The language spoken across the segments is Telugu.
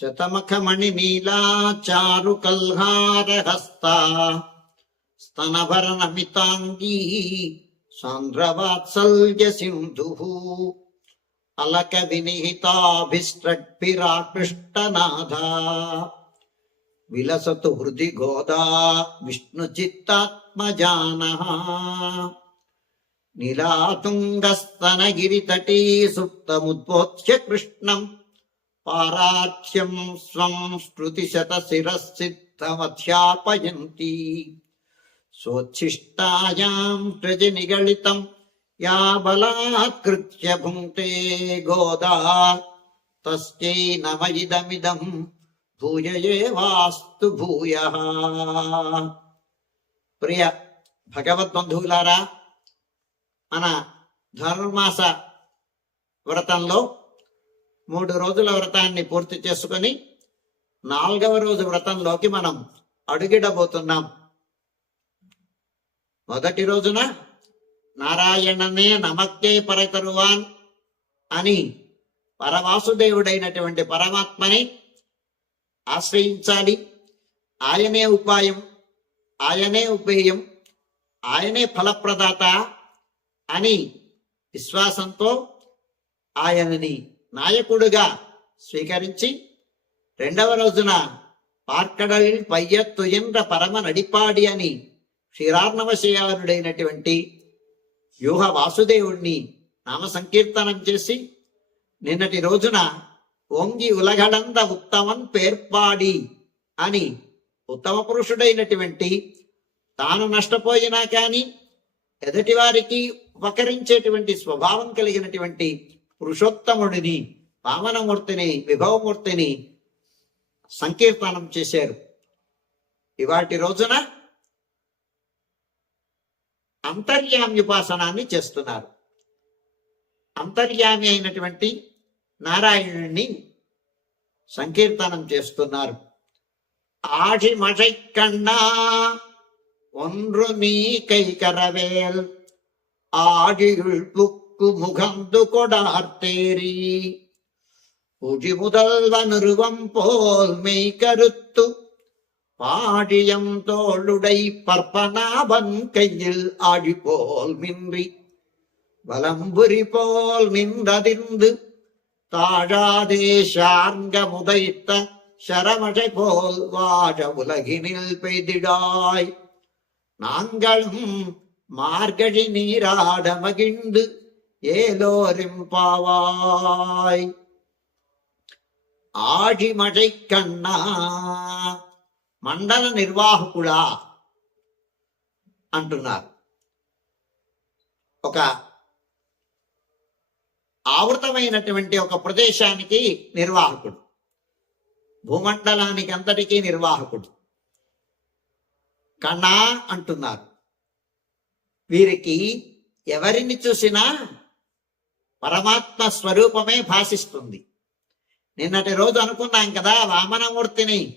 శతమఖమణినీలా చారు కల్హారహస్తా స్తనభరణమితాంగీ సాంద్రవాత్సల్య సింధు అలక వినిహితాభిస్ట్రగ్భిరాకృష్టనాథ విలసతు హృది గోదా విష్ణు చిత్తాత్మజాన. నీలాతుంగస్తనగిరితటీ సుప్తముద్బోధ్య కృష్ణం పారాఖ్యం స్వం స్మృతిశత శిరసిద్ధమధ్యాపయంతి సోచ్ఛిష్టాయాం ప్రజనిగళితం యా బలాత్కృత్య భుంక్తే గోదా. తస్యై నమ ఇదమిదం భూయ భూయ. ప్రియ భగవద్బంధువులారా మన ధనుర్మాస వ్రతంలో మూడు రోజుల వ్రతాన్ని పూర్తి చేసుకొని నాలుగవ రోజు వ్రతంలోకి మనం అడుగిడబోతున్నాం. మొదటి రోజున నారాయణనే నమక్కే పరతరువాన్ అని పరవాసుదేవుడైనటువంటి పరమాత్మని ఆశ్రయించాలి. ఆయనే ఉపాయం ఆయనే ఉపేయం ఆయనే ఫలప్రదాత అని విశ్వాసంతో ఆయనని నాయకుడుగా స్వీకరించి రెండవ రోజున పార్కడల్ తుయంద్ర పరమ నడిపాడి అని క్షీరార్ణవశయారుడైనటువంటి వ్యూహ వాసుదేవుణ్ణి నామ సంకీర్తనం చేసి నిన్నటి రోజున ఓంగి ఉలగడంద ఉత్తమన్ పేర్పాడి అని ఉత్తమ పురుషుడైనటువంటి తాను నష్టపోయినా కానీ ఎదుటి వారికి ఉపకరించేటువంటి స్వభావం కలిగినటువంటి పురుషోత్తముడిని వామనమూర్తిని విభవమూర్తిని సంకీర్తనం చేశారు. ఇవాటి రోజున అంతర్యామ్యుపాసనాన్ని చేస్తున్నారు. అంతర్యామి అయినటువంటి నారాయణుణ్ణి సంకీర్తనం చేస్తున్నారు. ఆషిమషై కన్నా ఒండ్రు మీ కైకరవేల్ ఆడి புக்கு முகந்து கொடார்த்தேரி உடி முதல்வனுருவம் போல் மெய் கருத்து பாடியம் தோளுடை பற்பனாபன் கையில் ஆடி போல் மின்றி வலம்புரி போல் நின்றதிர்ந்து தாழாதே சார்ங்க முதைத்த சரமழை போல் வாழ உலகினில் பெய்திடாய் நாங்களும் மார்கழி நீராட மகிழ்ந்து ஏலோரிம்பாவாய் ஆழிமழை கண்ணா మండల నిర్వాహకుడా అంటున్నారు. ఒక ఆవృతమైనటువంటి ఒక ప్రదేశానికి నిర్వాహకుడు భూమండలానికి అంతటికీ నిర్వాహకుడు. కన్నా అంటున్నారు. వీరికి ఎవరిని చూసినా పరమాత్మ స్వరూపమే భాషిస్తుంది. నిన్నటి రోజు అనుకున్నాం కదా వామనమూర్తిని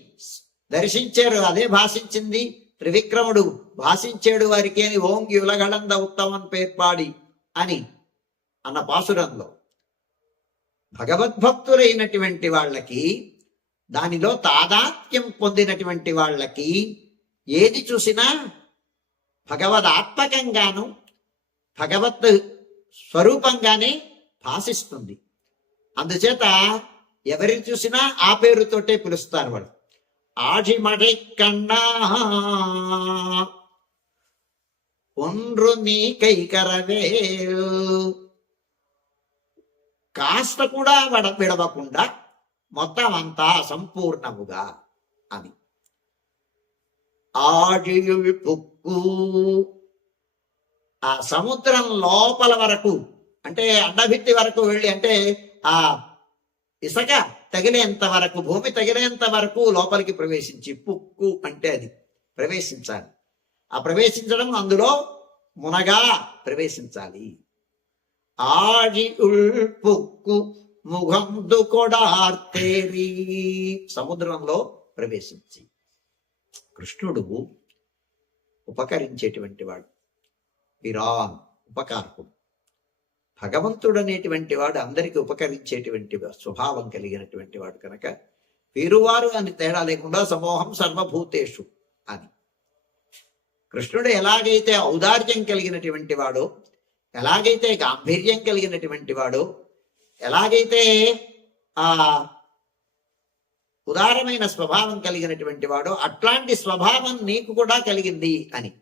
దర్శించారు అదే భాషించింది. త్రివిక్రముడు భాషించాడు వారికి అని ఓంగి ఉలగడంద ఉత్తమం పేర్పాడి అని అన్న పాసురంలో. భగవద్భక్తులైనటువంటి వాళ్ళకి దానిలో తాదాత్మ్యం పొందినటువంటి వాళ్ళకి ఏది చూసినా భగవద్ ఆత్మకంగాను భగవత్ స్వరూపంగానే భాషిస్తుంది అందుచేత ఎవరిని చూసినా ఆ పేరుతోటే పిలుస్తారు వాళ్ళు ఆడిమడై కన్నా ఒండ్రు నీ కైకరవేల్. కాస్త కూడా వడ విడవకుండా మొత్తం అంతా సంపూర్ణముగా అని. ఆడియుల్ పుక్కు. ఆ సముద్రం లోపల వరకు అంటే అండభిత్తి వరకు వెళ్ళి అంటే ఆ ఇసక తగిలేంత వరకు భూమి తగిలేంత వరకు లోపలికి ప్రవేశించి పుక్కు అంటే అది ప్రవేశించాలి. ఆ ప్రవేశించడం అందులో మునగా ప్రవేశించాలి. ఆడి ఉల్ పుక్కు ముఖందు కొడార్తేరి సముద్రంలో ప్రవేశించి. కృష్ణుడు ఉపకరించేటువంటి వాడు. విరాన్ ఉపకారకుడు. భగవంతుడు అనేటువంటి వాడు అందరికీ ఉపకరించేటువంటి స్వభావం కలిగినటువంటి వాడు కనుక వీరువారు అని తేడా లేకుండా సమూహం సర్వభూతేషు అని. కృష్ణుడు ఎలాగైతే ఔదార్యం కలిగినటువంటి వాడో ఎలాగైతే గాంభీర్యం కలిగినటువంటి వాడో ఎలాగైతే ఆ ఉదారమైన స్వభావం కలిగినటువంటి వాడో అట్లాంటి స్వభావం నీకు కూడా కలిగింది అని.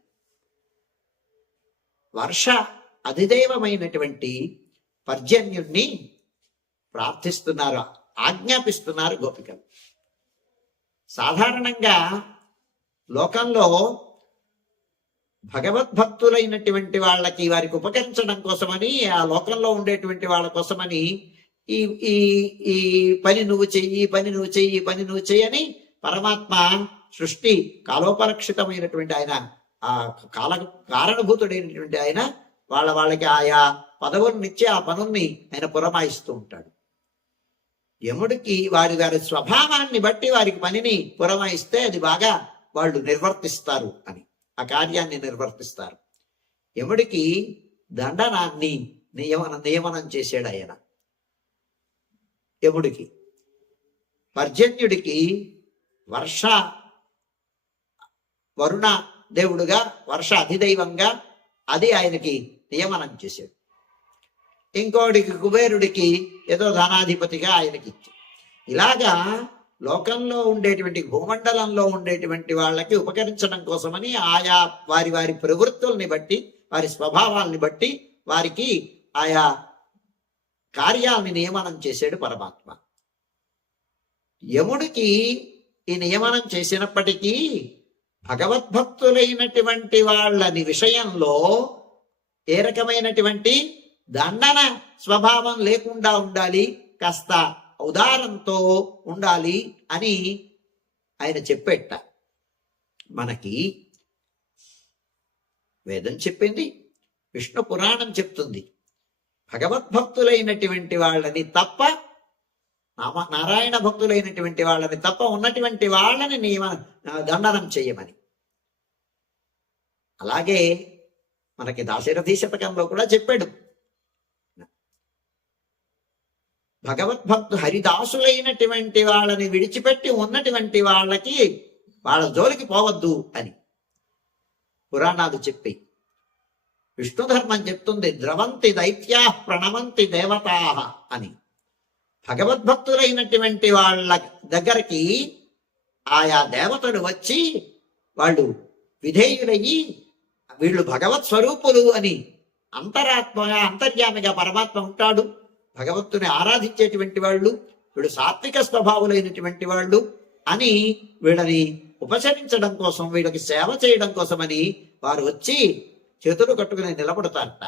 వర్ష అధిదైవమైనటువంటి పర్జన్యుణ్ణి ప్రార్థిస్తున్నారు ఆజ్ఞాపిస్తున్నారు గోపికలు. సాధారణంగా లోకంలో భగవద్భక్తులైనటువంటి వాళ్ళకి వారికి ఉపకరించడం కోసమని ఆ లోకంలో ఉండేటువంటి వాళ్ళ కోసమని ఈ ఈ ఈ పని నువ్వు చెయ్యి ఈ పని నువ్వు చెయ్యి ఈ పని నువ్వు చెయ్యని పరమాత్మ సృష్టి కాలోపరక్షితమైనటువంటి ఆయన ఆ కాల కారణభూతుడైనటువంటి ఆయన వాళ్ళ వాళ్ళకి ఆయా పదవులనిచ్చి ఆ పనుల్ని ఆయన పురమాయిస్తూ ఉంటాడు. యముడికి వారి వారి స్వభావాన్ని బట్టి వారికి పనిని పురమాయిస్తే అది బాగా వాళ్ళు నిర్వర్తిస్తారు అని ఆ కార్యాన్ని నిర్వర్తిస్తారు. యముడికి దండనాన్ని నియమన నియమనం చేశాడు ఆయన. యముడికి పర్జన్యుడికి వర్ష వరుణ దేవుడుగా వర్ష అధిదైవంగా అది ఆయనకి నియమనం చేశాడు. ఇంకోటికి కుబేరుడికి ఏదో ధనాధిపతిగా ఆయనకి ఇచ్చాడు. ఇలాగా లోకంలో ఉండేటువంటి భూమండలంలో ఉండేటువంటి వాళ్ళకి ఉపకరించడం కోసమని ఆయా వారి వారి ప్రవృత్తుల్ని బట్టి వారి స్వభావాల్ని బట్టి వారికి ఆయా కార్యాలని నియమనం చేశాడు పరమాత్మ. యముడికి ఈ నియమనం చేసినప్పటికీ భగవద్భక్తులైనటువంటి వాళ్ళని విషయంలో ఏ రకమైనటువంటి దండన స్వభావం లేకుండా ఉండాలి కాస్త ఉదారంతో ఉండాలి అని ఆయన చెప్పేట. మనకి వేదం చెప్పింది విష్ణు పురాణం చెప్తుంది. భగవద్భక్తులైనటువంటి వాళ్ళని తప్ప నామ నారాయణ భక్తులైనటువంటి వాళ్ళని తప్ప ఉన్నటువంటి వాళ్ళని నియమ దండనం చేయమని. అలాగే మనకి దాశరథి శతకంలో కూడా చెప్పాడు. భగవద్భక్తు హరిదాసులైనటువంటి వాళ్ళని విడిచిపెట్టి ఉన్నటువంటి వాళ్ళకి వాళ్ళ జోలికి పోవద్దు అని పురాణాలు చెప్పి. విష్ణు ధర్మం చెప్తుంది ద్రవంతి దైత్యా ప్రణవంతి దేవతా అని. భగవద్భక్తులైనటువంటి వాళ్ళ దగ్గరికి ఆయా దేవతలు వచ్చి వాళ్ళు విధేయులయ్యి వీళ్ళు భగవత్ స్వరూపులు అని అంతరాత్మగా అంతర్యామిగా పరమాత్మ ఉంటాడు. భగవంతుని ఆరాధించేటువంటి వాళ్ళు వీడు సాత్విక స్వభావులైనటువంటి వాళ్ళు అని వీళ్ళని ఉపశమించడం కోసం వీళ్ళకి సేవ చేయడం కోసమని వారు వచ్చి చేతులు కట్టుకుని నిలబడతారట.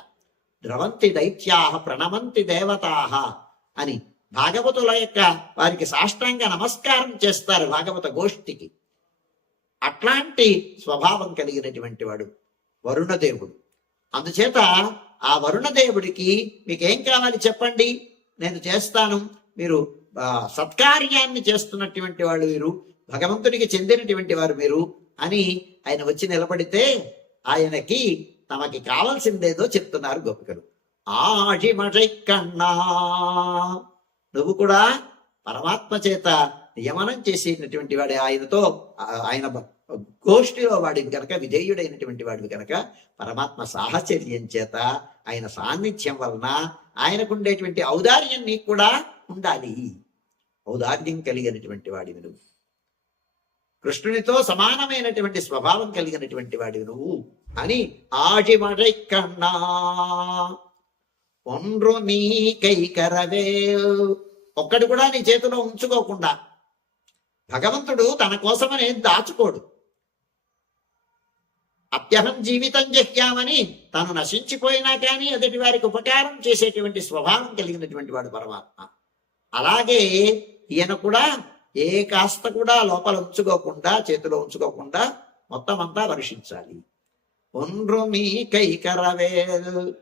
ద్రవంతి దైత్యాహ ప్రణమంతి దేవతాహ అని భాగవతుల యొక్క వారికి సాష్టాంగ నమస్కారం చేస్తారు భాగవత గోష్ఠికి. అట్లాంటి స్వభావం కలిగినటువంటి వాడు. వరుణదేవుడు. అందుచేత ఆ వరుణదేవుడికి మీకేం కావాలి చెప్పండి? నేను చేస్తాను. మీరు సత్కార్యాన్ని చేస్తున్నటువంటి వాళ్ళు మీరు భగవంతుడికి చెందినటువంటి వారు మీరు అని ఆయన వచ్చి నిలబడితే ఆయనకి తమకి కావాల్సిందేదో చెప్తున్నారు గోపికలు. ఆజిమటై కన్నా నువ్వు కూడా పరమాత్మ చేత నియమనం చేసేటటువంటి వాడే ఆయనతో ఆయన గోష్ఠిలో వాడివి కనుక విధేయుడైనటువంటి వాడివి కనుక పరమాత్మ సాహచర్యం చేత ఆయన సాన్నిధ్యం వలన ఆయనకుండేటువంటి ఔదార్యం నీకు కూడా ఉండాలి. ఔదార్యం కలిగినటువంటి వాడివి నువ్వు. కృష్ణునితో సమానమైనటువంటి స్వభావం కలిగినటువంటి వాడివి నువ్వు అని ఆజిమడై కన్నా ఒండ్రు నీ కైకరవే. ఒక్కడు కూడా నీ చేతిలో ఉంచుకోకుండా భగవంతుడు తన కోసమని దాచుకోడు. అత్యహం జీవితం జహ్యామని తను నశించిపోయినా కానీ ఎదుటి వారికి ఉపకారం చేసేటువంటి స్వభావం కలిగినటువంటి వాడు పరమాత్మ. అలాగే ఈయన కూడా ఏ కాస్త కూడా లోపల ఉంచుకోకుండా చేతిలో ఉంచుకోకుండా మొత్తం అంతా వర్షించాలి ఒండ్రు మీ కైకరవేల్.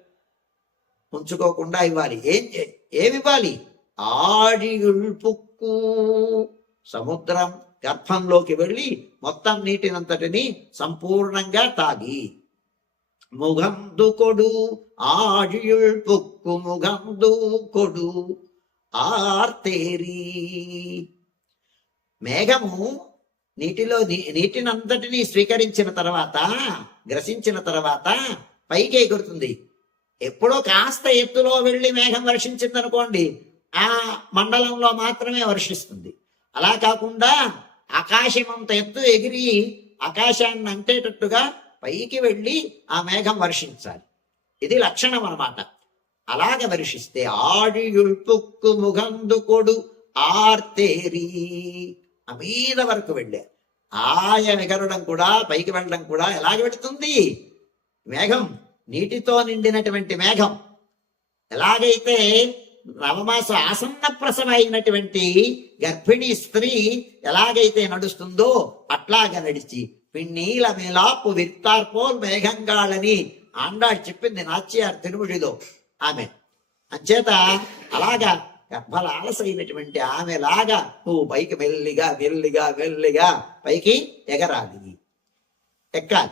ఉంచుకోకుండా ఇవ్వాలి. ఏం ఏమివ్వాలి? ఏమి ఆడియుల్పుక్కు సముద్రం గర్భంలోకి వెళ్ళి మొత్తం నీటినంతటిని సంపూర్ణంగా తాగి. ముగందు కొడు ఆడియుల్ పుక్కు ముగందు కొడు ఆర్తేరి. మేఘము నీటిలో నీ- స్వీకరించిన తర్వాత గ్రసించిన తర్వాత పైకి ఎగురుతుంది. ఎప్పుడో కాస్త ఎత్తులో వెళ్ళి మేఘం వర్షించింది అనుకోండి ఆ మండలంలో మాత్రమే వర్షిస్తుంది. అలా కాకుండా ఆకాశమంత ఎత్తు ఎగిరి ఆకాశాన్ని అంటేటట్టుగా పైకి వెళ్ళి ఆ మేఘం వర్షించాలి. ఇది లక్షణం అన్నమాట. అలాగ వర్షిస్తే ఆడియుల్పుక్కు ముగందు కొడు ఆర్తేరి మీద వరకు వెళ్ళారు ఆయ ఎగరడం కూడా పైకి వెళ్ళడం కూడా ఎలాగ పెడుతుంది మేఘం నీటితో నిండినటువంటి మేఘం. ఎలాగైతే నవమాస ఆసన్న ప్రసవైనటువంటి గర్భిణీ స్త్రీ ఎలాగైతే నడుస్తుందో అట్లాగా నడిచి పిన్నీల మేలాపు విత్తార్పోల్ మేఘంగాళని ఆండాడు చెప్పింది నాచ్యార్ తిరుముడిలో. ఆమె. అంచేత అలాగా గర్భలాలసైనటువంటి ఆమె లాగా నువ్వు పైకి మెల్లిగా మెల్లిగా మెల్లిగా పైకి ఎగరాలి. ఎక్కాలి.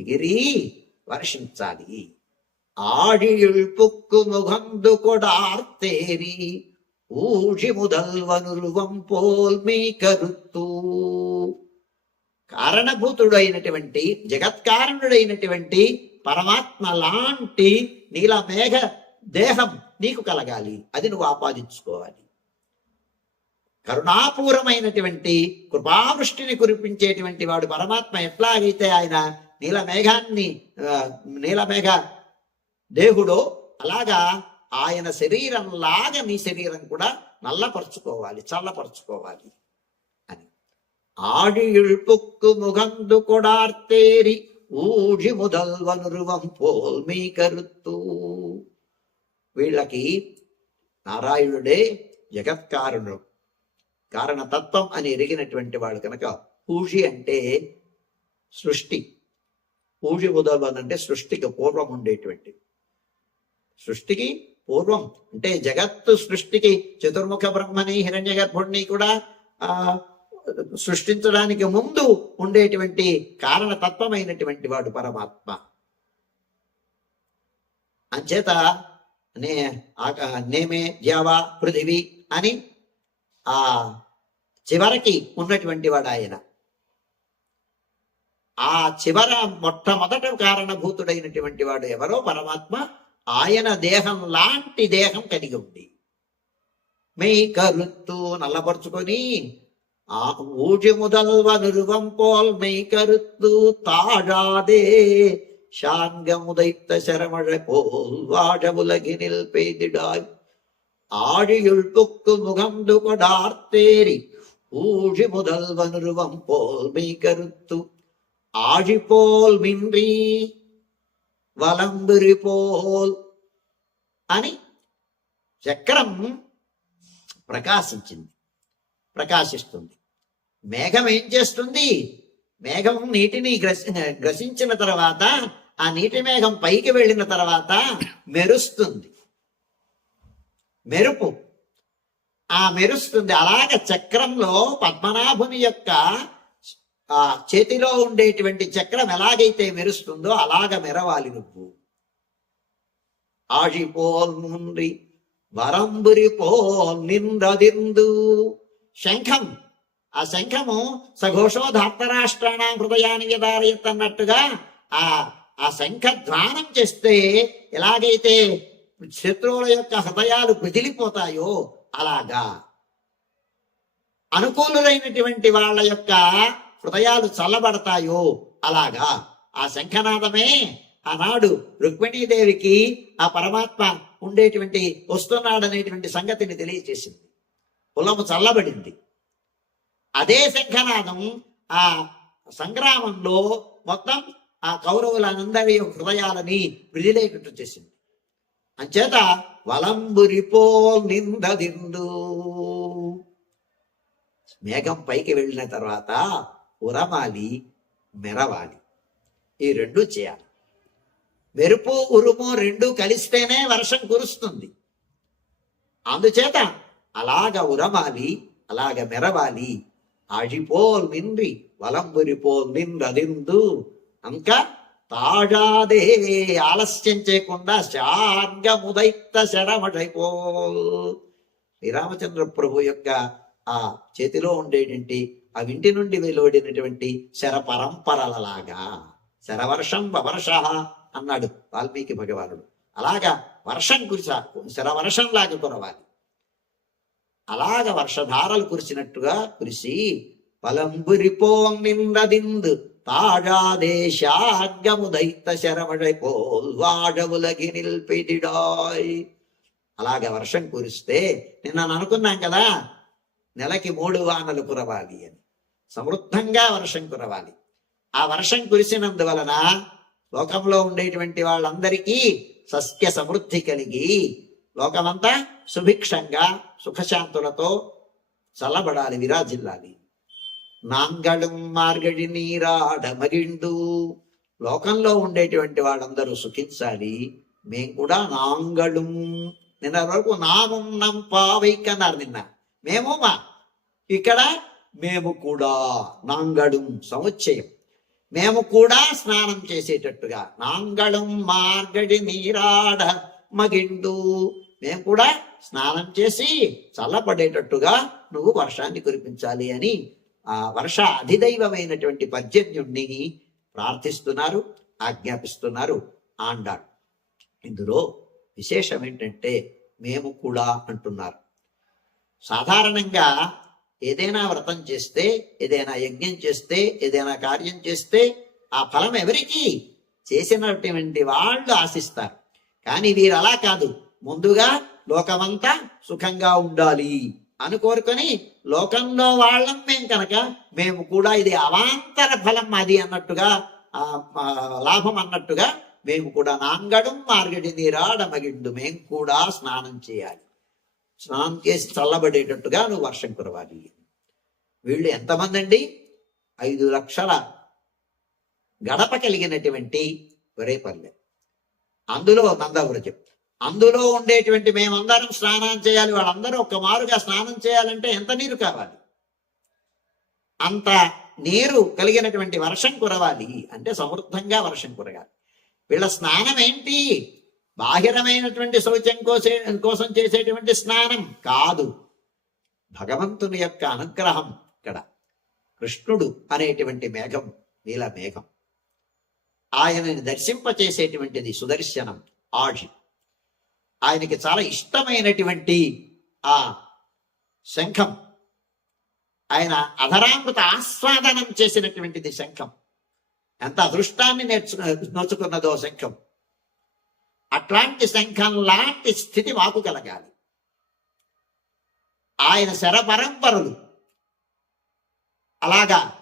ఎగిరి వర్షించాలి. ஆழியுள் புக்கு முகந்து கொடார்த்தேரி ஊழி முதல்வனுருவம் పోల్ మీ కరుత్తు కారణభూతుడైనటువంటి జగత్కారణుడైనటువంటి పరమాత్మ లాంటి నీల మేఘ దేహం నీకు కలగాలి అది నువ్వు ఆపాదించుకోవాలి కరుణాపూరమైనటువంటి కృపావృష్టిని కురిపించేటువంటి వాడు పరమాత్మ ఎట్లాగైతే ఆయన నీలమేఘాన్ని నీలమేఘ దేహుడో అలాగా ఆయన శరీరం లాగా నీ శరీరం కూడా నల్లపరుచుకోవాలి చల్లపరుచుకోవాలి అని. ఆడియుల్పుక్కు ముగందు కొడార్తేరి ఊజి ముదల్వనురువం పోల్ మీ కరుత్తు. వీళ్ళకి నారాయణుడే జగత్కారుడు. కారణతత్వం అని ఎరిగినటువంటి వాడు కనుక ఊషి అంటే సృష్టి. ఊషి ఉదల్వన్ అంటే సృష్టికి పూర్వం ఉండేటువంటి సృష్టికి పూర్వం అంటే జగత్తు సృష్టికి చతుర్ముఖ బ్రహ్మని హిరణ్య గర్భుణ్ణి కూడా ఆ సృష్టించడానికి ముందు ఉండేటువంటి కారణతత్వమైనటువంటి వాడు పరమాత్మ. అంచేత నే నేమే జావా పృథివీ అని ఆ చివరికి ఉన్నటువంటి వాడు ఆయన. ఆ చివర మొట్టమొదట కారణభూతుడైనటువంటి వాడు ఎవరో పరమాత్మ? ఆయన దేహం లాంటి దేహం కలిగి ఉంది మీ కరుత్తు నల్లపరుచుకొని ஊழி முதல்வனுருவம் போல் மெய் கருத்து தாழாதே. சாங்கமுதைத்த சரமழை போல் வாழ உலகினில் பெய்திடாய். ஆழியுள் புக்கு முகந்து கொடார்த்தேரி ஊழி முதல்வனுருவம் போல் மெய் கருத்து. ஆழி போல் மின்றி. వలంబురి అని చక్రం ప్రకాశించింది ప్రకాశిస్తుంది. మేఘం ఏం చేస్తుంది? మేఘం నీటిని గ్రసి గ్రసించిన తర్వాత ఆ నీటి మేఘం పైకి వెళ్ళిన తర్వాత మెరుస్తుంది. మెరుపు. ఆ మెరుస్తుంది. అలాగ చక్రంలో పద్మనాభుని యొక్క ఆ చేతిలో ఉండేటువంటి చక్రం ఎలాగైతే మెరుస్తుందో అలాగ మెరవాలి నువ్వు. ఆழிపోల్ ముంరి వరంబురి పోల్ నిందదిందు. శంఖం. ఆ శంఖము సఘోషోధార్తరాష్ట్రాణ హృదయాన్ని వ్యదారయత్ అన్నట్టుగా ఆ ఆ శంఖ ధ్వానం చేస్తే ఎలాగైతే శత్రువుల యొక్క హృదయాలు కుదిలిపోతాయో అలాగా. అనుకూలులైనటువంటి వాళ్ళ యొక్క హృదయాలు చల్లబడతాయో అలాగా. ఆ శంఖనాదమే ఆనాడు రుక్మిణీదేవికి ఆ పరమాత్మ ఉండేటువంటి వస్తున్నాడనేటువంటి సంగతిని తెలియజేసింది. కులము చల్లబడింది. అదే శంఖనాదం ఆ సంగ్రామంలో మొత్తం ఆ కౌరవులందరి యొక్క హృదయాలని విడిలేటట్టు చేసింది. అంచేత వలంబురిపో నిందదిందు. మేఘం పైకి వెళ్ళిన తర్వాత ఉరమాలి మెరవాలి. ఈ రెండు చేయాలి. మెరుపు ఉరుము రెండు కలిస్తేనే వర్షం కురుస్తుంది. అందుచేత అలాగ ఉరమాలి అలాగ మెరవాలి. ఆడిపోల్ నింది వలంబురిపోల్ నిందదిందు అంక తాజాదే ఆలస్యం చేయకుండా శార్గముదైత శరమటైపో శ్రీరామచంద్ర ప్రభు యొక్క ఆ చేతిలో ఉండేటువంటి ఆ వింటి నుండి వెలువడినటువంటి శర పరంపరలలాగా శరవర్షం వవర్ష అన్నాడు వాల్మీకి భగవానుడు. అలాగా వర్షం కురిసా శరవర్షంలాగా కురవాలి. అలాగ వర్షధారలు కురిసినట్టుగా కురిసి పలంబురిపోం నిందదిందు తాజాదేశార్గము దైత శరమழை నిల్పిడిడాయ్ అలాగ వర్షం కురిస్తే నిన్న అనుకున్నాం కదా నెలకి మూడు వానలు కురవాలి అని. సమృద్ధంగా వర్షం కురవాలి. ఆ వర్షం కురిసినందువలన లోకంలో ఉండేటువంటి వాళ్ళందరికీ సస్య సమృద్ధి కలిగి లోకమంతా సుభిక్షంగా సుఖశాంతులతో చల్లబడాలి విరాజిల్లాలి. నాంగళం మార్గడి నీరాడ మగిండు లోకంలో ఉండేటువంటి వాళ్ళందరూ సుఖించాలి. మేం కూడా నాంగళం నిన్న వరకు నామున్నం పావైక్ అన్నారు నిన్న. మేము మా ఇక్కడ మేము కూడా నాంగళం సముచ్చయం. మేము కూడా స్నానం చేసేటట్టుగా నాంగళం మార్గడి నీరాడ మగిండు. మేము కూడా స్నానం చేసి చల్లబడేటట్టుగా నువ్వు వర్షాన్ని కురిపించాలి అని ఆ వర్ష అధిదైవమైనటువంటి పర్జన్యుణ్ణి ప్రార్థిస్తున్నారు ఆజ్ఞాపిస్తున్నారు ఆండాడు. ఇందులో విశేషం ఏంటంటే మేము కూడా అంటున్నారు. సాధారణంగా ఏదైనా వ్రతం చేస్తే ఏదైనా యజ్ఞం చేస్తే ఏదైనా కార్యం చేస్తే ఆ ఫలం ఎవరికి చేసినటువంటి వాళ్ళు ఆశిస్తారు. కానీ వీరు అలా కాదు. ముందుగా లోకమంతా సుఖంగా ఉండాలి అని కోరుకొని లోకంలో వాళ్ళం మేము కనుక మేము కూడా ఇది అవాంతర ఫలం అది అన్నట్టుగా ఆ లాభం అన్నట్టుగా మేము కూడా నాంగడం మార్గడి నీరాడమగిండు మేము కూడా స్నానం చేయాలి. స్నానం చేసి చల్లబడేటట్టుగా నువ్వు వర్షం కురవాలి. వీళ్ళు ఎంతమంది అండి ఐదు లక్షల గడప కలిగినటువంటి వరేపల్లె అందులో నందవృజం అందులో ఉండేటువంటి మేమందరం స్నానం చేయాలి. వాళ్ళందరూ ఒక మారుగా స్నానం చేయాలంటే ఎంత నీరు కావాలి? అంత నీరు కలిగినటువంటి వర్షం కురవాలి అంటే సమృద్ధంగా వర్షం కురగాలి. వీళ్ళ స్నానం ఏంటి? బాహిరమైనటువంటి శౌచం కోసే కోసం చేసేటువంటి స్నానం కాదు. భగవంతుని యొక్క అనుగ్రహం ఇక్కడ. కృష్ణుడు అనేటువంటి మేఘం నీల మేఘం. ఆయనని దర్శింపచేసేటువంటిది సుదర్శనం ఆడి ఆయనకి చాలా ఇష్టమైనటువంటి ఆ శంఖం. ఆయన అధరామృత ఆస్వాదనం చేసినటువంటిది శంఖం. ఎంత అదృష్టాన్ని నేర్చు నోచుకున్నదో శంఖం. అట్లాంటి శంఖం లాంటి స్థితి మాకు కలగాలి. ఆయన శరపరంపరలు. అలాగా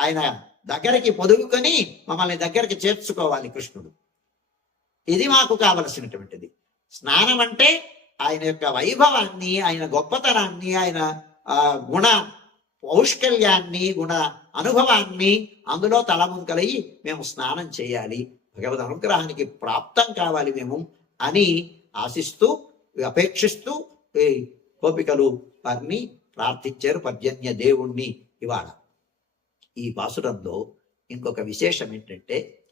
ఆయన దగ్గరికి పొదుగుకొని మమ్మల్ని దగ్గరికి చేర్చుకోవాలి కృష్ణుడు. ఇది మాకు కావలసినటువంటిది. స్నానం అంటే ఆయన యొక్క వైభవాన్ని ఆయన గొప్పతనాన్ని ఆయన గుణ పౌష్కల్యాన్ని గుణ అనుభవాన్ని అందులో తలముంకలయ్యి మేము స్నానం చేయాలి. భగవద్ అనుగ్రహానికి ప్రాప్తం కావాలి మేము అని ఆశిస్తూ అపేక్షిస్తూ ఈ గోపికలు వారిని ప్రార్థించారు పర్జన్య దేవుణ్ణి ఇవాళ. ఈ బాసురంలో ఇంకొక విశేషం ఏంటంటే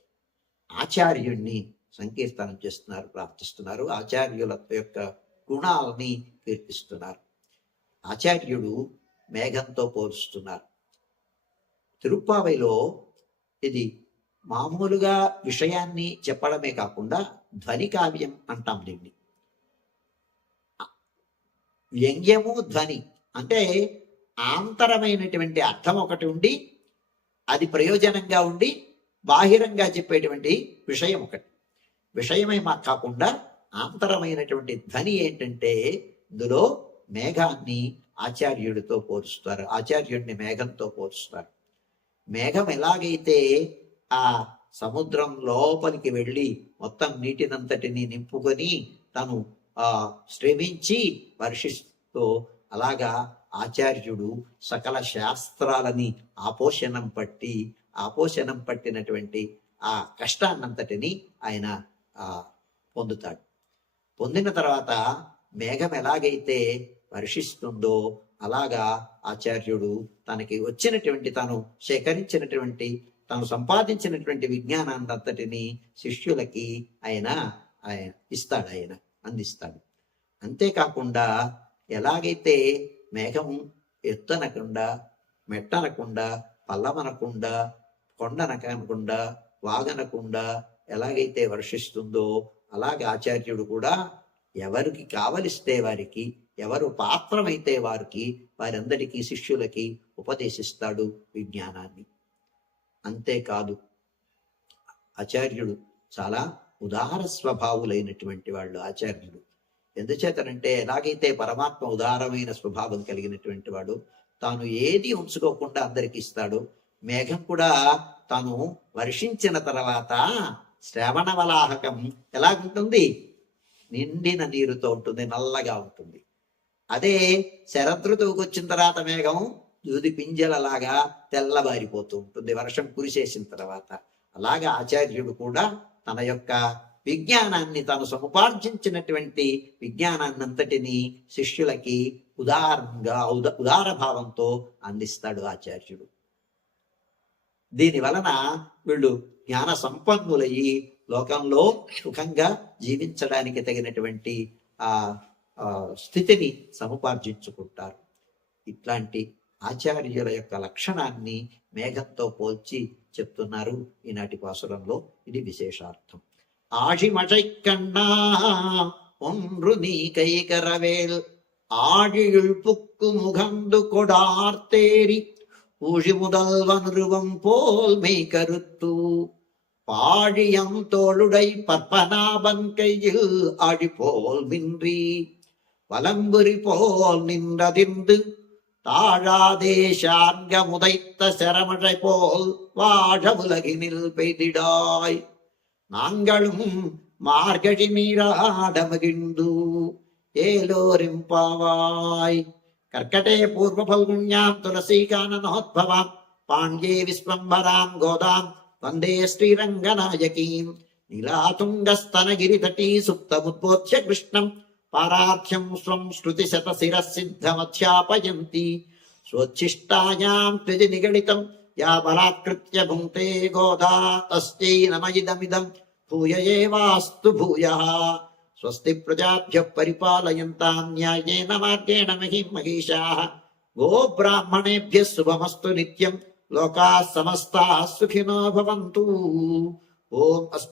ఆచార్యుణ్ణి సంకీర్తనం చేస్తున్నారు ప్రార్థిస్తున్నారు ఆచార్యుల యొక్క గుణాలని కీర్తిస్తున్నారు. ఆచార్యుడు మేఘంతో పోలుస్తున్నారు. తిరుప్పావైలో ఇది మామూలుగా విషయాన్ని చెప్పడమే కాకుండా ధ్వని కావ్యం అంటాం దీన్ని. వ్యంగ్యము ధ్వని అంటే ఆంతరమైనటువంటి అర్థం ఒకటి ఉండి అది ప్రయోజనంగా ఉండి బాహిరంగా చెప్పేటువంటి విషయం ఒకటి. విషయమే మాకు కాకుండా ఆంతరమైనటువంటి ధ్వని ఏంటంటే ఇందులో మేఘాన్ని ఆచార్యుడితో పోలుస్తారు. ఆచార్యుడిని మేఘంతో పోలుస్తారు. మేఘం ఎలాగైతే ఆ సముద్రం లోపలికి వెళ్ళి మొత్తం నీటినంతటిని నింపుకొని తను ఆ శ్రమించి వర్షిస్తూ అలాగా ఆచార్యుడు సకల శాస్త్రాలని ఆపోషణం పట్టి ఆపోషణం పట్టినటువంటి ఆ కష్టాన్నంతటిని ఆయన ఆ పొందుతాడు. పొందిన తర్వాత మేఘం ఎలాగైతే వర్షిస్తుందో అలాగా ఆచార్యుడు తనకి వచ్చినటువంటి తాను సేకరించినటువంటి తాను సంపాదించినటువంటి విజ్ఞానాన్నంతటిని శిష్యులకి ఆయన ఆయన ఇస్తాడు ఆయన అందిస్తాడు. అంతేకాకుండా ఎలాగైతే మేఘం ఎత్తనకుండా మెట్టనకుండా పల్లమనకుండా కొండనకనకుండా వాగనకుండా ఎలాగైతే వర్షిస్తుందో అలాగే ఆచార్యుడు కూడా ఎవరికి కావలిస్తే వారికి ఎవరు పాత్రమైతే వారికి వారందరికీ శిష్యులకి ఉపదేశిస్తాడు విజ్ఞానాన్ని. అంతేకాదు ఆచార్యుడు చాలా ఉదార స్వభావులైనటువంటి వాళ్ళు ఆచార్యుడు ఎందుచేతనంటే ఎలాగైతే పరమాత్మ ఉదారమైన స్వభావం కలిగినటువంటి వాడు తాను ఏది ఉంచుకోకుండా అందరికి ఇస్తాడు మేఘం కూడా తాను వర్షించిన తర్వాత శ్రవణవలాహకం ఎలాగుంటుంది? నిండిన నీరుతో ఉంటుంది నల్లగా ఉంటుంది. అదే శరదృతువుకి వచ్చిన తర్వాత మేఘం దూది పింజలలాగా తెల్లబారిపోతూ ఉంటుంది. వర్షం కురిసేసిన తర్వాత అలాగా ఆచార్యుడు కూడా తన యొక్క విజ్ఞానాన్ని తాను సముపార్జించినటువంటి విజ్ఞానాన్నంతటిని శిష్యులకి ఉదారంగా ఉద ఉదార భావంతో అందిస్తాడు ఆచార్యుడు. దీని వలన వీళ్ళు జ్ఞాన సంపన్నులయ్యి లోకంలో సుఖంగా జీవించడానికి తగినటువంటి ఆ స్థితిని సముపార్జించుకుంటారు. ఇట్లాంటి ఆచార్యుల యొక్క లక్షణాన్ని మేఘంతో పోల్చి చెప్తున్నారు ఈనాటి పాసురంలో ఇది విశేషార్థం ஆழிமழைக்கண்ணா ஒன்று நீ கைகரவேல் ஆழியுள் புக்கு முகந்து கொடார்த்தேரி ஊழி முதல்வனுருவம் போல் மெய் கருத்து பாழியம் தோளுடை பற்பனாபன் கையில் ஆழி போல் மின்றி வலம்புரி போல் நின்றதிர்ந்து தாழாதேஷான்க முதைத்த சரமழை போல் வாழ உலகினில் பெய்திடாய் நாங்களும் மார்கழி மீறாடமகிண்டு ஏலோரிம்பாவாய் கர்க்கடே பூர்வ பல்குண்யாம் துளசி கானனோத்பவாம் பாண்டியே விஸ்வம்பராம் கோதாம் வந்தே ஸ்ரீரங்கநாயகீம் நிலாதுங்கஸ்தனகிரி தட்டி சுப்தமுத்போத்ய கிருஷ்ணம் పారార్థ్యం స్వం శృతి శత శిరసిద్ధమధ్యాపయంతి స్వచ్ఛిష్టాయాం త్రిజి నిగణితం యా బలాత్కృత్య భుంక్తే గోదా తస్యై నమ ఇదమిదం భూయ. స్వస్తి ప్రజాభ్య పరిపాలయంతాం న్యాయేన మార్గేణ మహిం మహిషా. గోబ్రాహ్మణేభ్య శుభమస్తు నిత్యం లోకా సమస్తా సుఖినో భవంతు. ఓం అస్మ